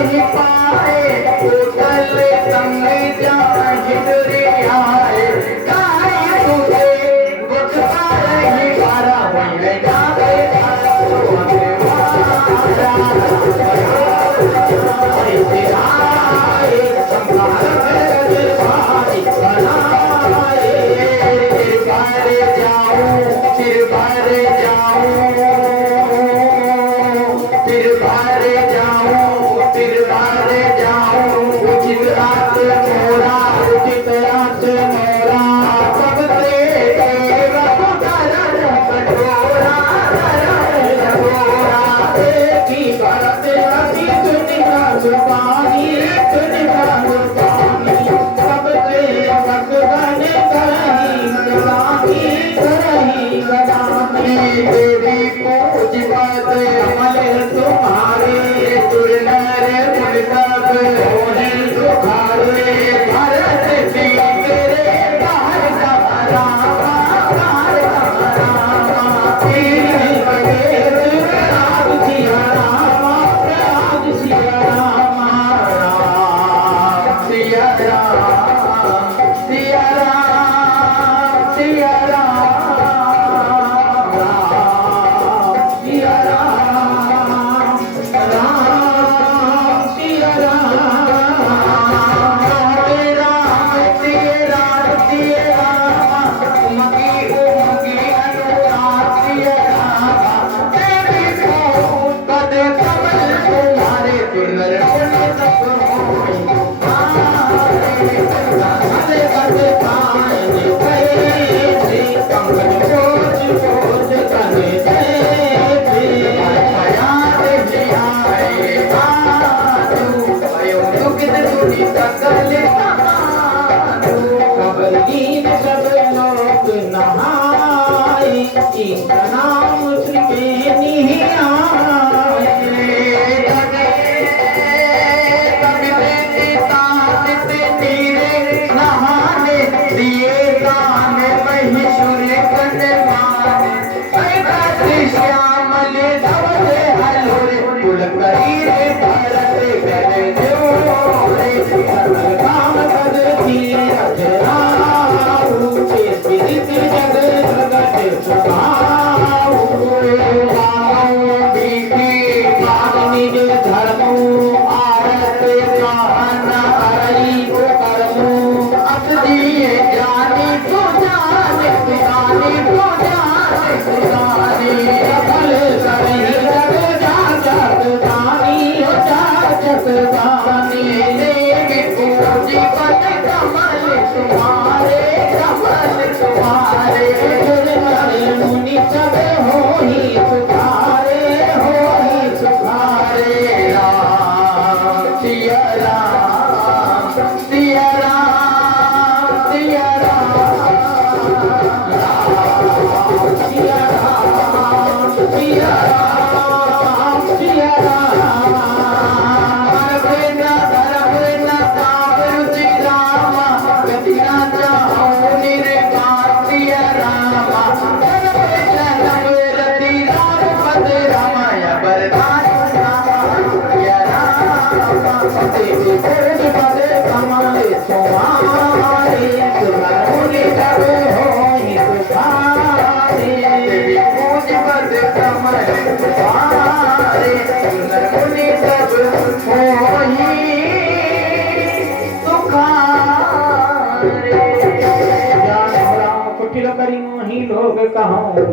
नहीं पाए उतल संग जाहिर आए गाय तुझे बचता नहीं पारा हुई जावे नाम त्रिवेणी नहाने दिए दान महेश्वर श्यामल धवले हलोरे कुल करीरे भरत गले जोरे राम पद तीरथ राहु के स्पिरित जग जगत सुभाऊ बीती निज धर्मो आरत कहन हरि को कर्मो अस दिए जानी तो जाने जानी तो जाने जानी फल सही जग जाचक दानी जाचक दानी देवी पूजी पद कमल तुम्हारे मुनि सब हो ही सुखारे राम सिया राम सिया राम सिया राम सिया राम सिया राम सिया राम धर्म काम रुचि राम गति न चाहो निर्वाण सिया राम लोग कहाँ